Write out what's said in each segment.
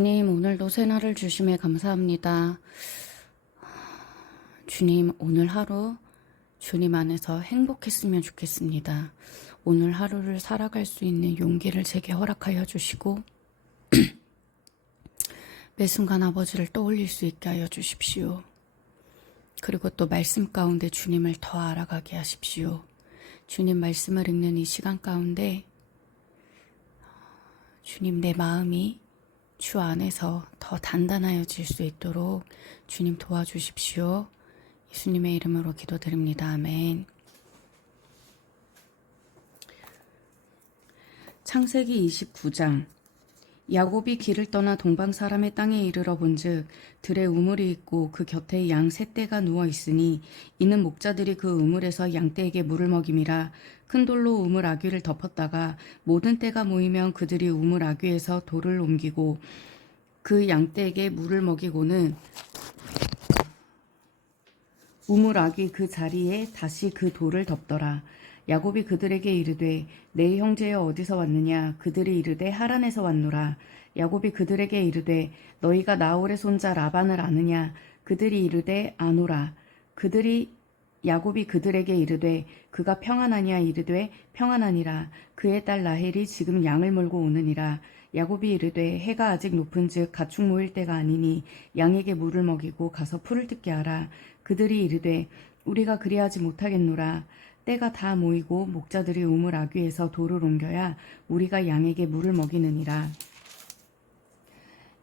주님, 오늘도 새날을 주심에 감사합니다. 주님, 오늘 하루 주님 안에서 행복했으면 좋겠습니다. 오늘 하루를 살아갈 수 있는 용기를 제게 허락하여 주시고 매 순간 아버지를 떠올릴 수 있게 하여 주십시오. 그리고 또 말씀 가운데 주님을 더 알아가게 하십시오. 주님 말씀을 읽는 이 시간 가운데 주님, 내 마음이 주 안에서 더 단단하여질 수 있도록 주님 도와주십시오. 예수님의 이름으로 기도드립니다. 아멘. 창세기 29장. 야곱이 길을 떠나 동방 사람의 땅에 이르러 본즉 들에 우물이 있고 그 곁에 양 세 떼가 누워 있으니 이는 목자들이 그 우물에서 양떼에게 물을 먹임이라. 큰 돌로 우물 아귀를 덮었다가 모든 떼가 모이면 그들이 우물 아귀에서 돌을 옮기고 그 양떼에게 물을 먹이고는 우물 아귀 그 자리에 다시 그 돌을 덮더라. 야곱이 그들에게 이르되 내 형제여 어디서 왔느냐. 그들이 이르되 하란에서 왔노라. 야곱이 그들에게 이르되 너희가 나홀의 손자 라반을 아느냐. 그들이 이르되 아노라. 야곱이 그들에게 이르되 그가 평안하냐. 이르되 평안하니라. 그의 딸 라헬이 지금 양을 몰고 오느니라. 야곱이 이르되 해가 아직 높은즉 가축 모일 때가 아니니 양에게 물을 먹이고 가서 풀을 뜯게 하라. 그들이 이르되 우리가 그리하지 못하겠노라. 때가 다 모이고 목자들이 우물 아귀에서 돌을 옮겨야 우리가 양에게 물을 먹이느니라.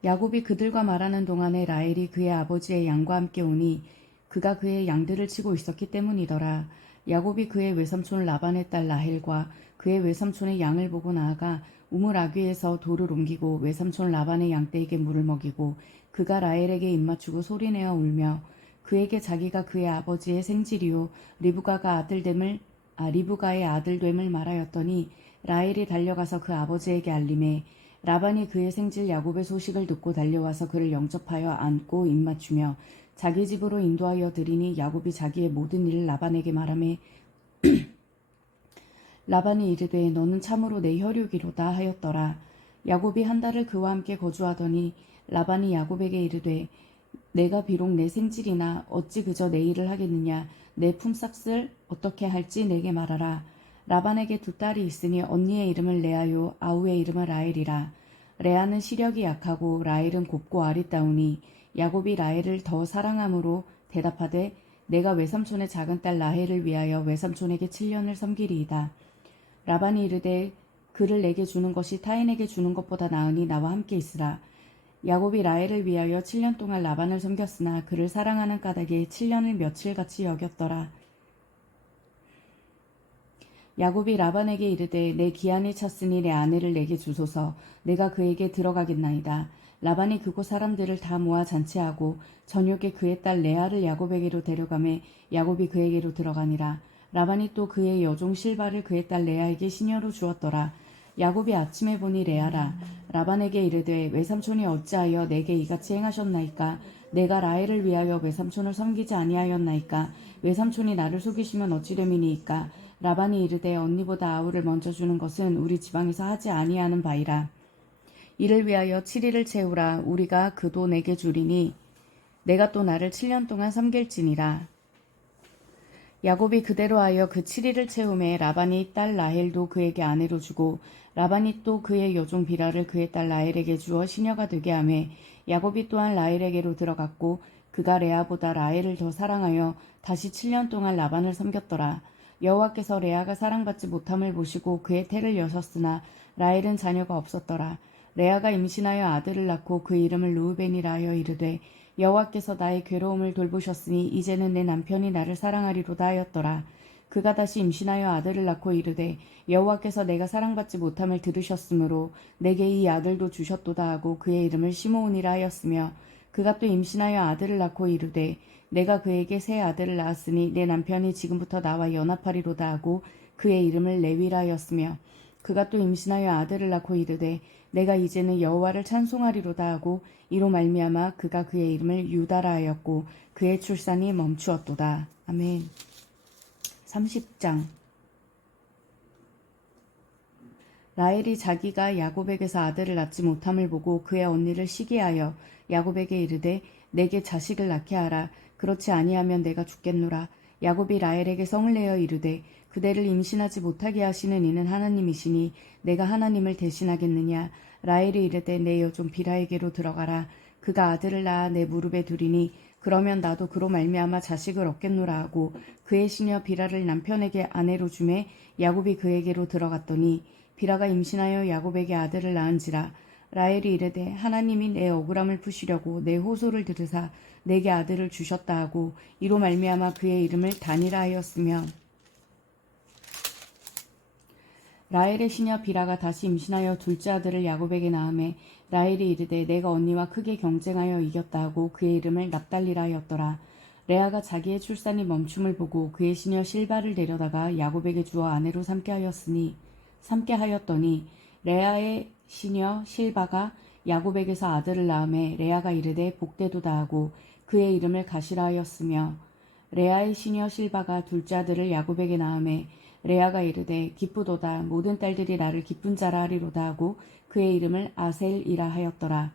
야곱이 그들과 말하는 동안에 라헬이 그의 아버지의 양과 함께 오니 그가 그의 양들을 치고 있었기 때문이더라. 야곱이 그의 외삼촌 라반의 딸 라헬과 그의 외삼촌의 양을 보고 나아가 우물 아귀에서 돌을 옮기고 외삼촌 라반의 양떼에게 물을 먹이고 그가 라헬에게 입맞추고 소리내어 울며 그에게 자기가 그의 아버지의 생질이요 리브가의 아들됨을 말하였더니 라헬이 달려가서 그 아버지에게 알림해 라반이 그의 생질 야곱의 소식을 듣고 달려와서 그를 영접하여 안고 입맞추며 자기 집으로 인도하여 드리니 야곱이 자기의 모든 일을 라반에게 말하매 라반이 이르되 너는 참으로 내 혈육이로다 하였더라. 야곱이 한 달을 그와 함께 거주하더니 라반이 야곱에게 이르되 내가 비록 내 생질이나 어찌 그저 내 일을 하겠느냐. 내 품삯을 어떻게 할지 내게 말하라. 라반에게 두 딸이 있으니 언니의 이름을 레아요 아우의 이름은 라헬이라. 레아는 시력이 약하고 라헬은 곱고 아리따우니 야곱이 라헬을 더 사랑함으로 대답하되 내가 외삼촌의 작은 딸 라헬을 위하여 외삼촌에게 7년을 섬기리이다. 라반이 이르되 그를 내게 주는 것이 타인에게 주는 것보다 나으니 나와 함께 있으라. 야곱이 라헬을 위하여 7년 동안 라반을 섬겼으나 그를 사랑하는 까닭에 7년을 며칠같이 여겼더라. 야곱이 라반에게 이르되 내 기한이 찼으니 내 아내를 내게 주소서. 내가 그에게 들어가겠나이다. 라반이 그곳 사람들을 다 모아 잔치하고 저녁에 그의 딸 레아를 야곱에게로 데려가매 야곱이 그에게로 들어가니라. 라반이 또 그의 여종 실바를 그의 딸 레아에게 시녀로 주었더라. 야곱이 아침에 보니 레아라. 라반에게 이르되 외삼촌이 어찌하여 내게 이같이 행하셨나이까. 내가 라헬을 위하여 외삼촌을 섬기지 아니하였나이까. 외삼촌이 나를 속이시면 어찌 됨이니이까. 라반이 이르되 언니보다 아우를 먼저 주는 것은 우리 지방에서 하지 아니하는 바이라. 이를 위하여 7일을 채우라. 우리가 그도 내게 주리니 내가 또 나를 7년 동안 섬길지니라. 야곱이 그대로 하여 그 7일을 채우매 라반이 딸 라헬도 그에게 아내로 주고 라반이 또 그의 여종 비라를 그의 딸 라헬에게 주어 시녀가 되게 하매 야곱이 또한 라헬에게로 들어갔고 그가 레아보다 라헬을 더 사랑하여 다시 7년 동안 라반을 섬겼더라. 여호와께서 레아가 사랑받지 못함을 보시고 그의 태를 여셨으나 라헬은 자녀가 없었더라. 레아가 임신하여 아들을 낳고 그 이름을 르우벤이라 하여 이르되 여호와께서 나의 괴로움을 돌보셨으니 이제는 내 남편이 나를 사랑하리로다 하였더라. 그가 다시 임신하여 아들을 낳고 이르되 여호와께서 내가 사랑받지 못함을 들으셨으므로 내게 이 아들도 주셨도다 하고 그의 이름을 시므온이라 하였으며 그가 또 임신하여 아들을 낳고 이르되 내가 그에게 새 아들을 낳았으니 내 남편이 지금부터 나와 연합하리로다 하고 그의 이름을 레위라 하였으며 그가 또 임신하여 아들을 낳고 이르되 내가 이제는 여호와를 찬송하리로다 하고 이로 말미암아 그가 그의 이름을 유다라 하였고 그의 출산이 멈추었도다. 아멘. 30장. 라헬이 자기가 야곱에게서 아들을 낳지 못함을 보고 그의 언니를 시기하여 야곱에게 이르되 내게 자식을 낳게 하라. 그렇지 아니하면 내가 죽겠노라. 야곱이 라헬에게 성을 내어 이르되 그대를 임신하지 못하게 하시는 이는 하나님이시니 내가 하나님을 대신하겠느냐. 라헬이 이르되 내 여종 비라에게로 들어가라. 그가 아들을 낳아 내 무릎에 두리니 그러면 나도 그로 말미암아 자식을 얻겠노라 하고 그의 시녀 비라를 남편에게 아내로 주매 야곱이 그에게로 들어갔더니 비라가 임신하여 야곱에게 아들을 낳은지라. 라헬이 이르되 하나님이 내 억울함을 푸시려고 내 호소를 들으사 내게 아들을 주셨다 하고 이로 말미암아 그의 이름을 단이라 하였으며 라헬의 시녀 비라가 다시 임신하여 둘째 아들을 야곱에게 낳음에 라헬이 이르되 내가 언니와 크게 경쟁하여 이겼다 하고 그의 이름을 납달리라 하였더라. 레아가 자기의 출산이 멈춤을 보고 그의 시녀 실바를 데려다가 야곱에게 주어 아내로 삼게 하였더니 레아의 시녀 실바가 야곱에게서 아들을 낳음에 레아가 이르되 복되도다 하고 그의 이름을 가시라 하였으며 레아의 시녀 실바가 둘째 아들을 야곱에게 낳음에 레아가 이르되 기쁘도다 모든 딸들이 나를 기쁜 자라 하리로다 하고 그의 이름을 아셀이라 하였더라.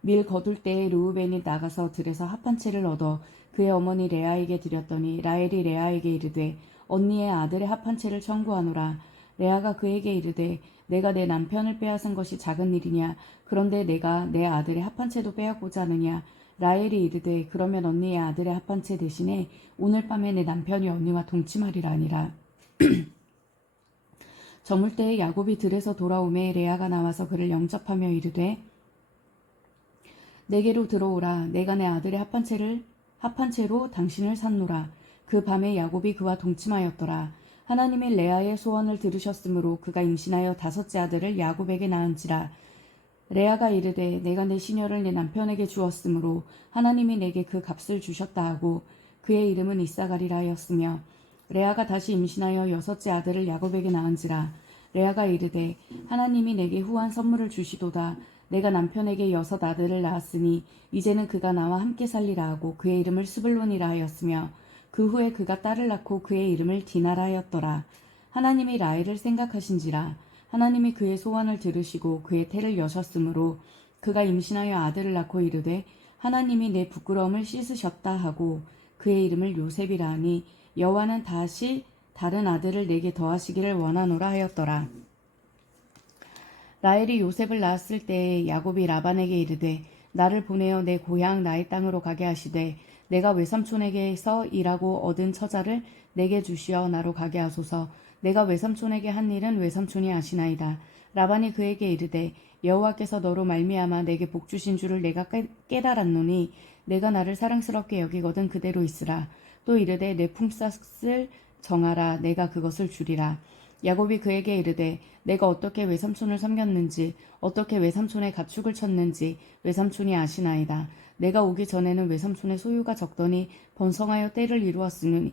밀 거둘 때에 르우벤이 나가서 들에서 합한 채를 얻어 그의 어머니 레아에게 드렸더니 라헬이 레아에게 이르되 언니의 아들의 합한 채를 청구하노라. 레아가 그에게 이르되 내가 내 남편을 빼앗은 것이 작은 일이냐. 그런데 내가 내 아들의 합한 채도 빼앗고자 하느냐. 라헬이 이르되 그러면 언니의 아들의 합한 채 대신에 오늘 밤에 내 남편이 언니와 동침하리라 하니라. 저물 때에 야곱이 들에서 돌아오매 레아가 나와서 그를 영접하며 이르되 내게로 들어오라. 내가 내 아들의 합한 채로 당신을 샀노라. 그 밤에 야곱이 그와 동침하였더라. 하나님이 레아의 소원을 들으셨으므로 그가 임신하여 다섯째 아들을 야곱에게 낳은지라. 레아가 이르되 내가 내 시녀를 내 남편에게 주었으므로 하나님이 내게 그 값을 주셨다 하고 그의 이름은 이사가리라 하였으며 레아가 다시 임신하여 여섯째 아들을 야곱에게 낳은지라. 레아가 이르되 하나님이 내게 후한 선물을 주시도다. 내가 남편에게 여섯 아들을 낳았으니 이제는 그가 나와 함께 살리라 하고 그의 이름을 스불론이라 하였으며 그 후에 그가 딸을 낳고 그의 이름을 디나라 하였더라. 하나님이 라헬을 생각하신지라. 하나님이 그의 소원을 들으시고 그의 태를 여셨으므로 그가 임신하여 아들을 낳고 이르되 하나님이 내 부끄러움을 씻으셨다 하고 그의 이름을 요셉이라 하니 여호와는 다시 다른 아들을 내게 더하시기를 원하노라 하였더라. 라헬이 요셉을 낳았을 때에 야곱이 라반에게 이르되 나를 보내어 내 고향 나의 땅으로 가게 하시되 내가 외삼촌에게서 일하고 얻은 처자를 내게 주시어 나로 가게 하소서. 내가 외삼촌에게 한 일은 외삼촌이 아시나이다. 라반이 그에게 이르되 여호와께서 너로 말미암아 내게 복 주신 줄을 내가 깨달았노니 내가 나를 사랑스럽게 여기거든 그대로 있으라. 또 이르되 내 품삯을 정하라. 내가 그것을 주리라. 야곱이 그에게 이르되 내가 어떻게 외삼촌을 섬겼는지 어떻게 외삼촌의 가축을 쳤는지 외삼촌이 아시나이다. 내가 오기 전에는 외삼촌의 소유가 적더니 번성하여 때를 이루었으니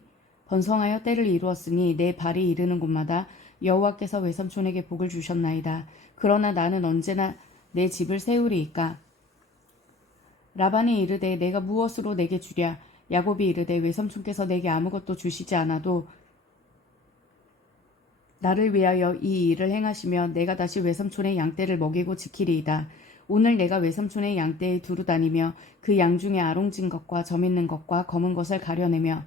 내 발이 이르는 곳마다 여호와께서 외삼촌에게 복을 주셨나이다. 그러나 나는 언제나 내 집을 세우리이까. 라반이 이르되 내가 무엇으로 내게 주랴. 야곱이 이르되 외삼촌께서 내게 아무것도 주시지 않아도 나를 위하여 이 일을 행하시며 내가 다시 외삼촌의 양떼를 먹이고 지키리이다. 오늘 내가 외삼촌의 양떼에 두루 다니며 그 양 중에 아롱진 것과 점 있는 것과 검은 것을 가려내며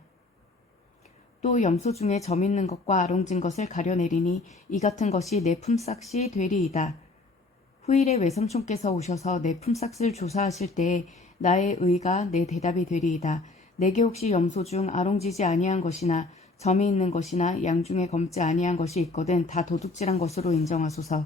또 염소 중에 점 있는 것과 아롱진 것을 가려내리니 이 같은 것이 내 품삯이 되리이다. 후일에 외삼촌께서 오셔서 내 품삯을 조사하실 때에 나의 의가 내 대답이 되리이다. 내게 혹시 염소 중 아롱지지 아니한 것이나 점이 있는 것이나 양 중에 검지 아니한 것이 있거든 다 도둑질한 것으로 인정하소서.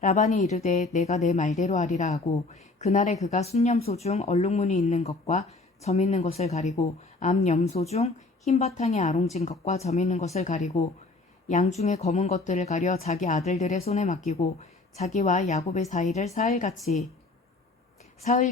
라반이 이르되 내가 내 말대로 하리라 하고 그날에 그가 순염소 중 얼룩무늬 있는 것과 점 있는 것을 가리고 암염소 중 흰 바탕에 아롱진 것과 점 있는 것을 가리고 양 중에 검은 것들을 가려 자기 아들들의 손에 맡기고 자기와 야곱의 사이를 사흘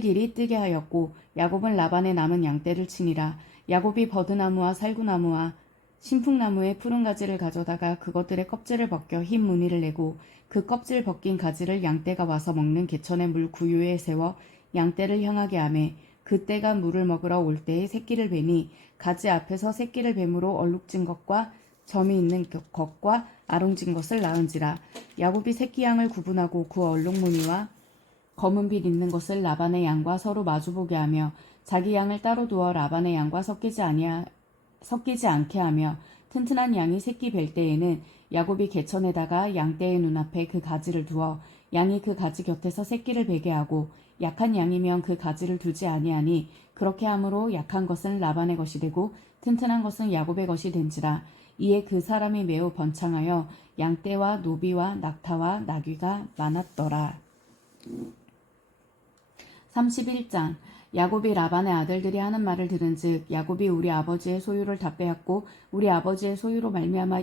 길이 뜨게 하였고 야곱은 라반의 남은 양떼를 치니라. 야곱이 버드나무와 살구나무와 신풍나무의 푸른 가지를 가져다가 그것들의 껍질을 벗겨 흰 무늬를 내고 그 껍질 벗긴 가지를 양떼가 와서 먹는 개천의 물 구유에 세워 양떼를 향하게 하매 그때가 물을 먹으러 올 때에 새끼를 베니 가지 앞에서 새끼를 뱀으로 얼룩진 것과 점이 있는 것과 아롱진 것을 낳은지라. 야곱이 새끼 양을 구분하고 그 얼룩무늬와 검은 빛 있는 것을 라반의 양과 서로 마주보게 하며 자기 양을 따로 두어 라반의 양과 섞이지 않게 하며 튼튼한 양이 새끼 뵐 때에는 야곱이 개천에다가 양떼의 눈앞에 그 가지를 두어 양이 그 가지 곁에서 새끼를 베게 하고 약한 양이면 그 가지를 두지 아니하니 그렇게 함으로 약한 것은 라반의 것이 되고 튼튼한 것은 야곱의 것이 된지라. 이에 그 사람이 매우 번창하여 양떼와 노비와 낙타와 나귀가 많았더라. 31장. 야곱이 라반의 아들들이 하는 말을 들은즉 야곱이 우리 아버지의 소유를 다 빼앗고 우리 아버지의 소유로 말미암아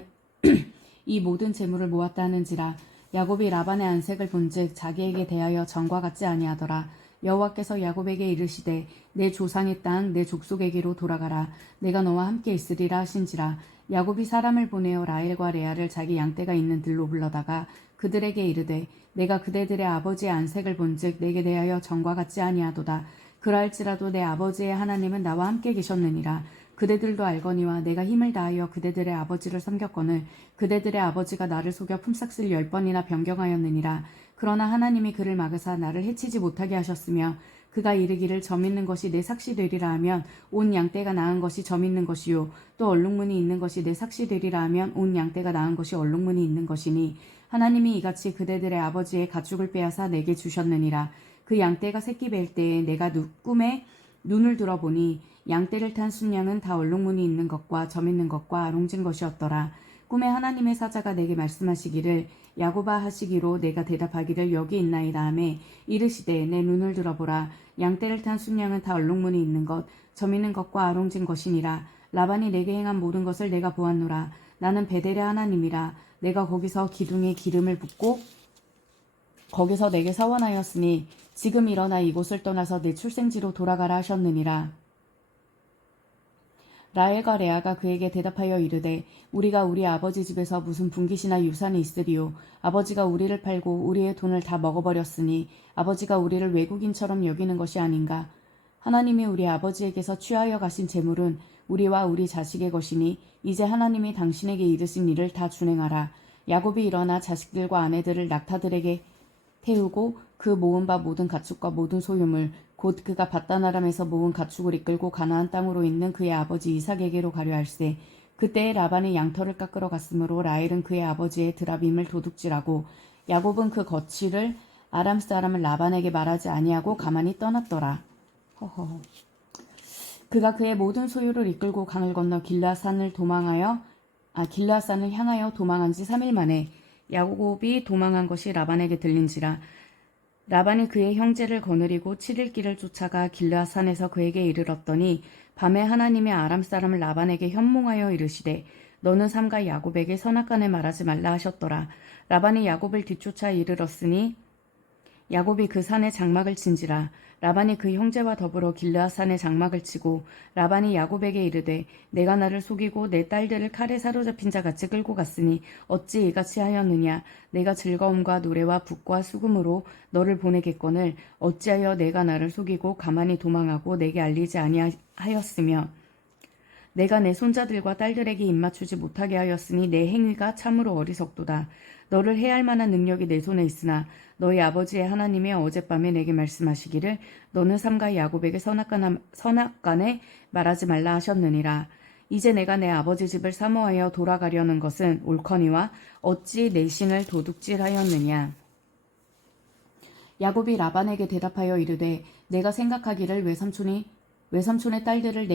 이 모든 재물을 모았다 하는지라. 야곱이 라반의 안색을 본즉 자기에게 대하여 전과 같지 아니하더라. 여호와께서 야곱에게 이르시되 내 조상의 땅 내 족속에게로 돌아가라. 내가 너와 함께 있으리라 하신지라. 야곱이 사람을 보내어 라헬과 레아를 자기 양떼가 있는 들로 불러다가 그들에게 이르되 내가 그대들의 아버지의 안색을 본즉 내게 대하여 전과 같지 아니하도다. 그러할지라도 내 아버지의 하나님은 나와 함께 계셨느니라. 그대들도 알거니와 내가 힘을 다하여 그대들의 아버지를 섬겼거늘 그대들의 아버지가 나를 속여 품삯을 10번이나 변경하였느니라. 그러나 하나님이 그를 막으사 나를 해치지 못하게 하셨으며 그가 이르기를 점 있는 것이 내 삭시 되리라 하면 온 양떼가 낳은 것이 점 있는 것이요 또 얼룩무늬 있는 것이 내 삭시 되리라 하면 온 양떼가 낳은 것이 얼룩무늬 있는 것이니 하나님이 이같이 그대들의 아버지의 가축을 빼앗아 내게 주셨느니라. 그 양떼가 새끼 뵐 때에 내가 꿈에 눈을 들어보니 양떼를 탄 순양은 다 얼룩무늬 있는 것과 점 있는 것과 아롱진 것이었더라. 꿈에 하나님의 사자가 내게 말씀하시기를 야곱아 하시기로 내가 대답하기를 여기 있나이다 하매 이르시되 내 눈을 들어보라. 양떼를 탄 순양은 다 얼룩무늬 있는 것, 점 있는 것과 아롱진 것이니라. 라반이 내게 행한 모든 것을 내가 보았노라. 나는 베델의 하나님이라. 내가 거기서 기둥에 기름을 붓고 거기서 내게 서원하였으니 지금 일어나 이곳을 떠나서 내 출생지로 돌아가라 하셨느니라. 라헬과 레아가 그에게 대답하여 이르되 우리가 우리 아버지 집에서 무슨 분깃이나 유산이 있으리요. 아버지가 우리를 팔고 우리의 돈을 다 먹어버렸으니 아버지가 우리를 외국인처럼 여기는 것이 아닌가. 하나님이 우리 아버지에게서 취하여 가신 재물은 우리와 우리 자식의 것이니 이제 하나님이 당신에게 이르신 일을 다 준행하라. 야곱이 일어나 자식들과 아내들을 낙타들에게 태우고 그 모은 바 모든 가축과 모든 소유물 곧 그가 밧단 아람에서 모은 가축을 이끌고 가나안 땅으로 있는 그의 아버지 이삭에게로 가려 할세. 그때에 라반이 양털을 깎으러 갔으므로 라헬은 그의 아버지의 드라빔을 도둑질하고 야곱은 그 거취를 아람 사람을 라반에게 말하지 아니하고 가만히 떠났더라. 허허. 그가 그의 모든 소유를 이끌고 강을 건너 길라산을 향하여 도망한 지 3일 만에 야곱이 도망한 것이 라반에게 들린지라. 라반이 그의 형제를 거느리고 7일 길을 쫓아가 길라산에서 그에게 이르렀더니 밤에 하나님의 아람 사람을 라반에게 현몽하여 이르시되 너는 삼가 야곱에게 선악간에 말하지 말라 하셨더라. 라반이 야곱을 뒤쫓아 이르렀으니 야곱이 그 산에 장막을 친지라. 라반이 그 형제와 더불어 길르앗산에 장막을 치고 라반이 야곱에게 이르되 내가 나를 속이고 내 딸들을 칼에 사로잡힌 자 같이 끌고 갔으니 어찌 이같이 하였느냐. 내가 즐거움과 노래와 북과 수금으로 너를 보내겠거늘 어찌하여 내가 나를 속이고 가만히 도망하고 내게 알리지 아니하였으며 내가 내 손자들과 딸들에게 입맞추지 못하게 하였으니 내 행위가 참으로 어리석도다. 너를 해할 만한 능력이 내 손에 있으나 너희 아버지의 하나님이 어젯밤에 내게 말씀하시기를 너는 삼가 야곱에게 선악간에 말하지 말라 하셨느니라. 이제 내가 내 아버지 집을 사모하여 돌아가려는 것은 옳거니와 어찌 내 신을 도둑질하였느냐. 야곱이 라반에게 대답하여 이르되 내가 생각하기를 외삼촌의 딸들을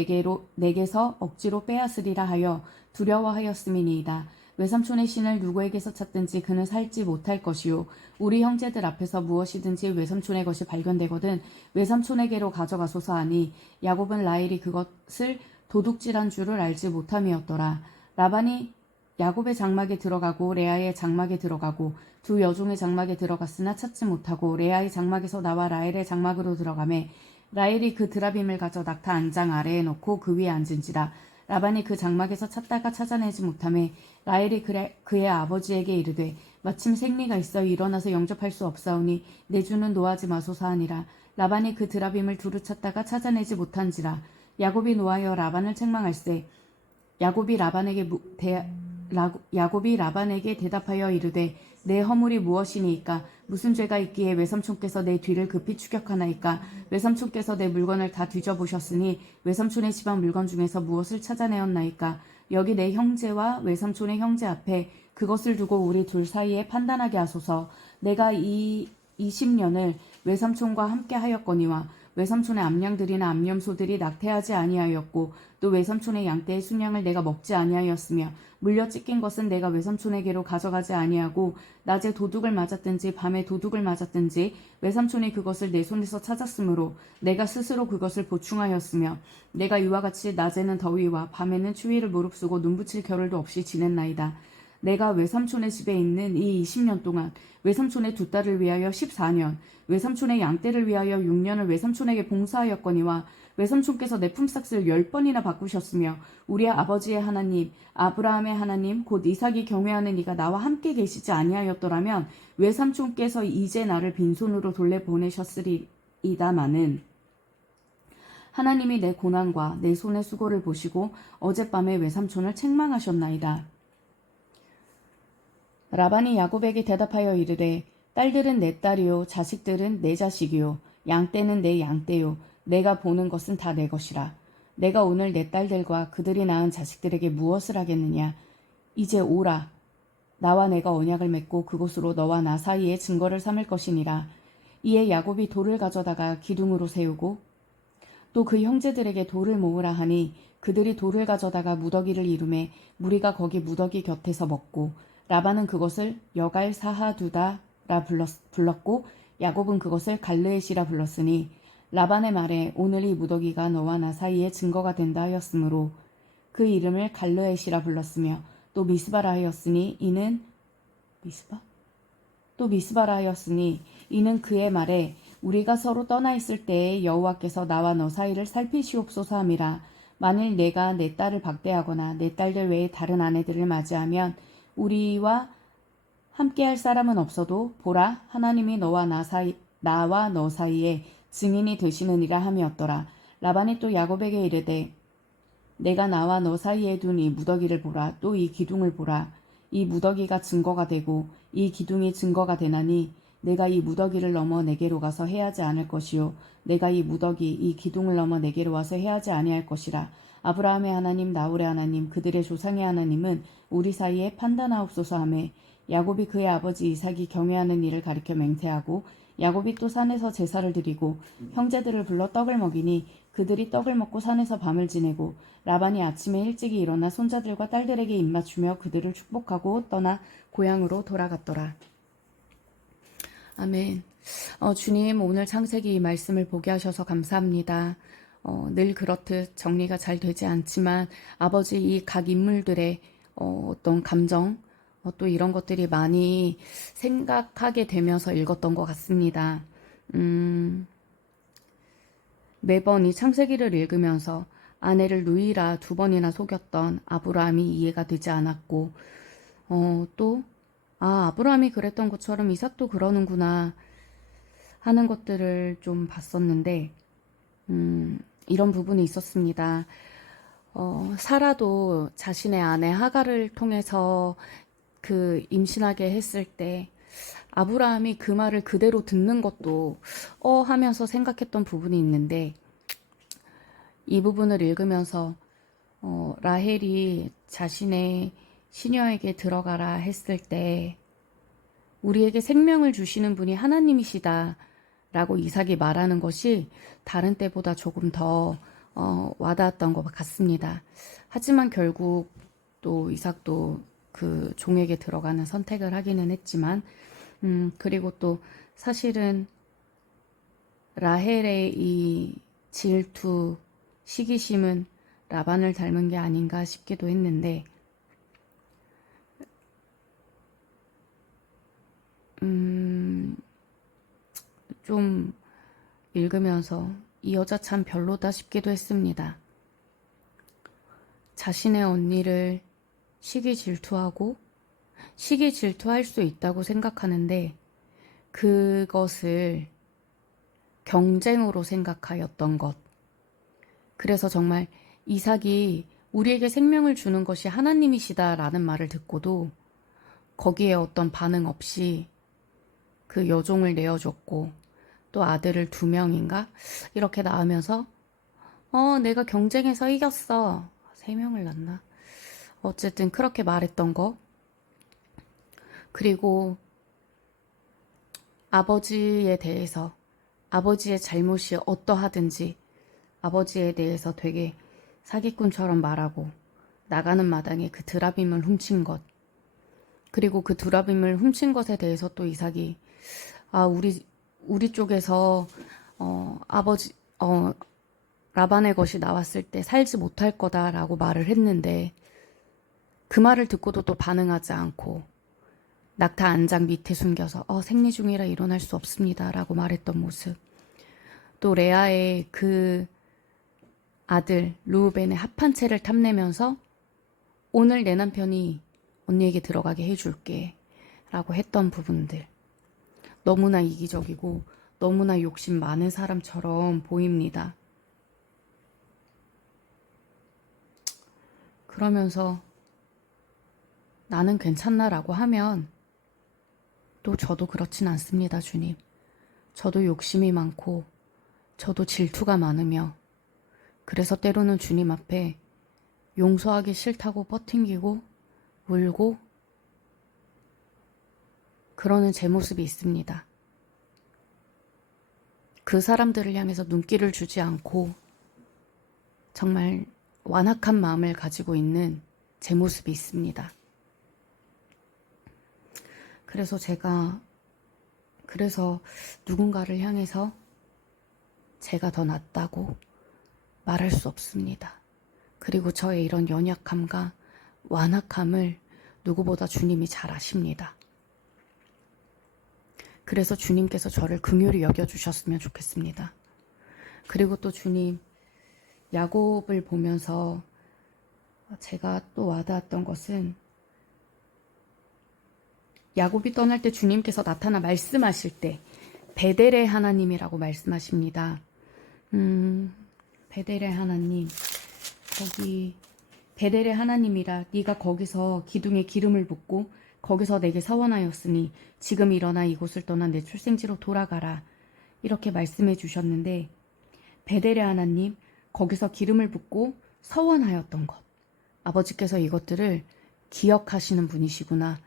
내게서 억지로 빼앗으리라 하여 두려워하였음이니이다. 외삼촌의 신을 누구에게서 찾든지 그는 살지 못할 것이요 우리 형제들 앞에서 무엇이든지 외삼촌의 것이 발견되거든 외삼촌에게로 가져가소서 하니 야곱은 라헬이 그것을 도둑질한 줄을 알지 못함이었더라. 라반이 야곱의 장막에 들어가고 레아의 장막에 들어가고 두 여종의 장막에 들어갔으나 찾지 못하고 레아의 장막에서 나와 라헬의 장막으로 들어가매 라헬이 그 드라빔을 가져 낙타 안장 아래에 놓고 그 위에 앉은지라. 라반이 그 장막에서 찾다가 찾아내지 못하매 라헬이 그의 아버지에게 이르되 마침 생리가 있어 일어나서 영접할 수 없사오니 내 주는 노하지 마소서 하니라. 라반이 그 드라빔을 두루 찾다가 찾아내지 못한지라. 야곱이 노하여 라반을 책망할세. 야곱이 라반에게 야곱이 라반에게 대답하여 이르되 내 허물이 무엇이니이까? 무슨 죄가 있기에 외삼촌께서 내 뒤를 급히 추격하나이까? 외삼촌께서 내 물건을 다 뒤져보셨으니 외삼촌의 집안 물건 중에서 무엇을 찾아내었나이까? 여기 내 형제와 외삼촌의 형제 앞에 그것을 두고 우리 둘 사이에 판단하게 하소서. 내가 이 20년을 외삼촌과 함께 하였거니와 외삼촌의 암양들이나 암염소들이 낙태하지 아니하였고 또 외삼촌의 양떼의 순양을 내가 먹지 아니하였으며 물려 찢긴 것은 내가 외삼촌에게로 가져가지 아니하고 낮에 도둑을 맞았든지 밤에 도둑을 맞았든지 외삼촌이 그것을 내 손에서 찾았으므로 내가 스스로 그것을 보충하였으며 내가 이와 같이 낮에는 더위와 밤에는 추위를 무릅쓰고 눈붙일 겨를도 없이 지냈나이다. 내가 외삼촌의 집에 있는 이 20년 동안 외삼촌의 두 딸을 위하여 14년, 외삼촌의 양떼를 위하여 6년을 외삼촌에게 봉사하였거니와 외삼촌께서 내 품삯을 10번이나 바꾸셨으며 우리 아버지의 하나님, 아브라함의 하나님, 곧 이삭이 경외하는 이가 나와 함께 계시지 아니하였더라면 외삼촌께서 이제 나를 빈손으로 돌려보내셨으리이다마는 하나님이 내 고난과 내 손의 수고를 보시고 어젯밤에 외삼촌을 책망하셨나이다. 라반이 야곱에게 대답하여 이르되 딸들은 내 딸이요 자식들은 내 자식이요 양떼는 내 양떼요 내가 보는 것은 다 내 것이라. 내가 오늘 내 딸들과 그들이 낳은 자식들에게 무엇을 하겠느냐. 이제 오라. 나와 내가 언약을 맺고 그곳으로 너와 나 사이에 증거를 삼을 것이니라. 이에 야곱이 돌을 가져다가 기둥으로 세우고 또 그 형제들에게 돌을 모으라 하니 그들이 돌을 가져다가 무더기를 이루매 무리가 거기 무더기 곁에서 먹고 라반은 그것을 여갈 사하두다라 불렀고 야곱은 그것을 갈르엣이라 불렀으니 라반의 말에 오늘 이 무더기가 너와 나 사이에 증거가 된다 하였으므로 그 이름을 갈르엣이라 불렀으며 또 미스바라 하였으니 이는 미스바라 하였으니 이는 그의 말에 우리가 서로 떠나 있을 때에 여호와께서 나와 너 사이를 살피시옵소서 함이라. 만일 내가 내 딸을 박대하거나 내 딸들 외에 다른 아내들을 맞이하면 우리와 함께할 사람은 없어도 보라 하나님이 나와 너 사이에 증인이 되시느니라 함이었더라. 라반이 또 야곱에게 이르되 내가 나와 너 사이에 둔 이 무더기를 보라. 또 이 기둥을 보라. 이 무더기가 증거가 되고 이 기둥이 증거가 되나니 내가 이 무더기를 넘어 내게로 가서 해하지 않을 것이요 내가 이 무더기 이 기둥을 넘어 내게로 와서 해하지 아니할 것이라. 아브라함의 하나님 나홀의 하나님 그들의 조상의 하나님은 우리 사이에 판단하옵소서 하매 야곱이 그의 아버지 이삭이 경외하는 일을 가리켜 맹세하고 야곱이 또 산에서 제사를 드리고 형제들을 불러 떡을 먹이니 그들이 떡을 먹고 산에서 밤을 지내고 라반이 아침에 일찍이 일어나 손자들과 딸들에게 입맞추며 그들을 축복하고 떠나 고향으로 돌아갔더라. 아멘. 주님 오늘 창세기 이 말씀을 보게 하셔서 감사합니다. 늘 그렇듯 정리가 잘 되지 않지만 아버지 이 각 인물들의 어떤 감정 또 이런 것들이 많이 생각하게 되면서 읽었던 것 같습니다. 매번 이 창세기를 읽으면서 아내를 누이라 2번이나 속였던 아브라함이 이해가 되지 않았고 또 아브라함이 그랬던 것처럼 이삭도 그러는구나 하는 것들을 좀 봤었는데 이런 부분이 있었습니다. 사라도 자신의 아내 하갈을 통해서 그 임신하게 했을 때 아브라함이 그 말을 그대로 듣는 것도 하면서 생각했던 부분이 있는데 이 부분을 읽으면서 라헬이 자신의 시녀에게 들어가라 했을 때 우리에게 생명을 주시는 분이 하나님이시다 라고 이삭이 말하는 것이 다른 때보다 조금 더 와닿았던 것 같습니다. 하지만 결국 또 이삭도 그 종에게 들어가는 선택을 하기는 했지만 그리고 또 사실은 라헬의 이 질투, 시기심은 라반을 닮은 게 아닌가 싶기도 했는데 좀 읽으면서 이 여자 참 별로다 싶기도 했습니다. 자신의 언니를 시기 질투하고 시기 질투할 수 있다고 생각하는데 그것을 경쟁으로 생각하였던 것. 그래서 정말 이삭이 우리에게 생명을 주는 것이 하나님이시다라는 말을 듣고도 거기에 어떤 반응 없이 그 여종을 내어줬고 또 아들을 2명인가 이렇게 낳으면서 내가 경쟁에서 이겼어. 3명을 낳나? 어쨌든 그렇게 말했던 거. 그리고 아버지에 대해서 아버지의 잘못이 어떠하든지 아버지에 대해서 되게 사기꾼처럼 말하고 나가는 마당에 그 드라빔을 훔친 것. 그리고 그 드라빔을 훔친 것에 대해서 또 이삭이 우리 쪽에서 아버지 라반의 것이 나왔을 때 살지 못할 거다라고 말을 했는데 그 말을 듣고도 또 반응하지 않고 낙타 안장 밑에 숨겨서 생리 중이라 일어날 수 없습니다라고 말했던 모습. 또 레아의 그 아들 르우벤의 합판체를 탐내면서 오늘 내 남편이 언니에게 들어가게 해줄게 라고 했던 부분들. 너무나 이기적이고 너무나 욕심 많은 사람처럼 보입니다. 그러면서 나는 괜찮나라고 하면 또 저도 그렇진 않습니다, 주님. 저도 욕심이 많고 저도 질투가 많으며 그래서 때로는 주님 앞에 용서하기 싫다고 버팅기고 울고 그러는 제 모습이 있습니다. 그 사람들을 향해서 눈길을 주지 않고 정말 완악한 마음을 가지고 있는 제 모습이 있습니다. 그래서 누군가를 향해서 제가 더 낫다고 말할 수 없습니다. 그리고 저의 이런 연약함과 완악함을 누구보다 주님이 잘 아십니다. 그래서 주님께서 저를 긍휼히 여겨주셨으면 좋겠습니다. 그리고 또 주님, 야곱을 보면서 제가 또 와닿았던 것은 야곱이 떠날 때 주님께서 나타나 말씀하실 때 베델의 하나님이라고 말씀하십니다. 베델의 하나님, 거기 베델의 하나님이라 네가 거기서 기둥에 기름을 붓고 거기서 내게 서원하였으니 지금 일어나 이곳을 떠나 내 출생지로 돌아가라. 이렇게 말씀해 주셨는데 베델의 하나님, 거기서 기름을 붓고 서원하였던 것. 아버지께서 이것들을 기억하시는 분이시구나.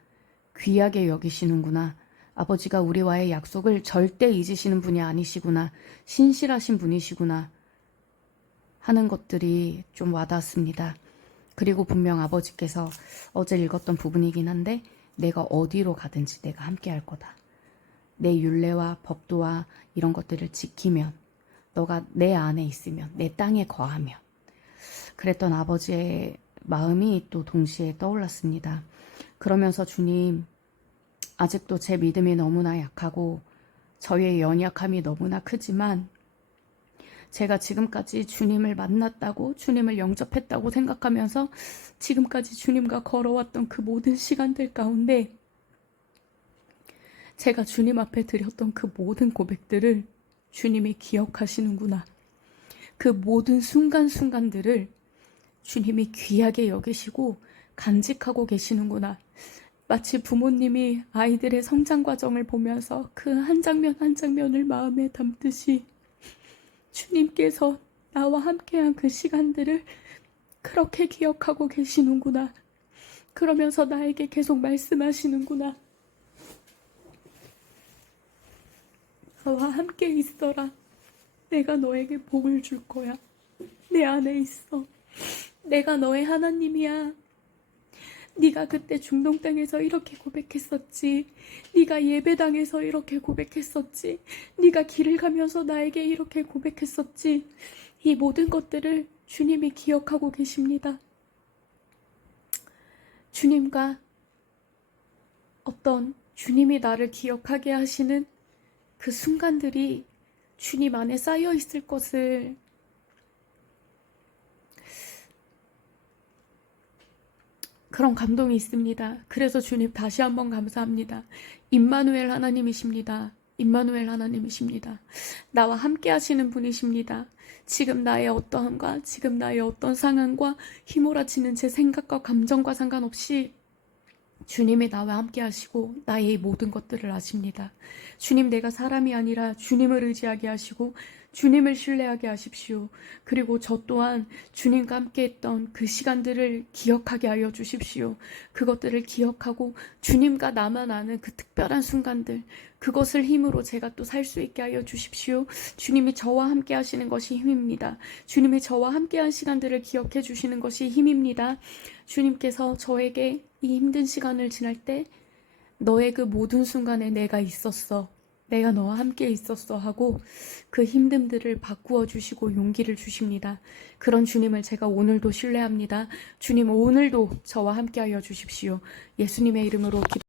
귀하게 여기시는구나. 아버지가 우리와의 약속을 절대 잊으시는 분이 아니시구나. 신실하신 분이시구나. 하는 것들이 좀 와닿습니다. 그리고 분명 아버지께서 어제 읽었던 부분이긴 한데 내가 어디로 가든지 내가 함께 할 거다. 내 율례와 법도와 이런 것들을 지키면 너가 내 안에 있으면 내 땅에 거하면 그랬던 아버지의 마음이 또 동시에 떠올랐습니다. 그러면서 주님, 아직도 제 믿음이 너무나 약하고 저의 연약함이 너무나 크지만 제가 지금까지 주님을 만났다고 주님을 영접했다고 생각하면서 지금까지 주님과 걸어왔던 그 모든 시간들 가운데 제가 주님 앞에 드렸던 그 모든 고백들을 주님이 기억하시는구나. 그 모든 순간순간들을 주님이 귀하게 여기시고 간직하고 계시는구나. 마치 부모님이 아이들의 성장 과정을 보면서 그 한 장면 한 장면을 마음에 담듯이 주님께서 나와 함께한 그 시간들을 그렇게 기억하고 계시는구나. 그러면서 나에게 계속 말씀하시는구나. 나와 함께 있어라. 내가 너에게 복을 줄 거야. 내 안에 있어. 내가 너의 하나님이야. 네가 그때 중동 땅에서 이렇게 고백했었지. 네가 예배당에서 이렇게 고백했었지. 네가 길을 가면서 나에게 이렇게 고백했었지. 이 모든 것들을 주님이 기억하고 계십니다. 주님과 어떤 주님이 나를 기억하게 하시는 그 순간들이 주님 안에 쌓여 있을 것을 그런 감동이 있습니다. 그래서 주님 다시 한번 감사합니다. 임마누엘 하나님이십니다. 임마누엘 하나님이십니다. 나와 함께 하시는 분이십니다. 지금 나의 어떠함과 지금 나의 어떤 상황과 휘몰아치는 제 생각과 감정과 상관없이 주님이 나와 함께 하시고 나의 모든 것들을 아십니다. 주님, 내가 사람이 아니라 주님을 의지하게 하시고 주님을 신뢰하게 하십시오. 그리고 저 또한 주님과 함께 했던 그 시간들을 기억하게 하여 주십시오. 그것들을 기억하고 주님과 나만 아는 그 특별한 순간들, 그것을 힘으로 제가 또 살 수 있게 하여 주십시오. 주님이 저와 함께 하시는 것이 힘입니다. 주님이 저와 함께한 시간들을 기억해 주시는 것이 힘입니다. 주님께서 저에게 이 힘든 시간을 지날 때 너의 그 모든 순간에 내가 있었어. 내가 너와 함께 있었어 하고 그 힘듦들을 바꾸어 주시고 용기를 주십니다. 그런 주님을 제가 오늘도 신뢰합니다. 주님, 오늘도 저와 함께 하여 주십시오. 예수님의 이름으로 기도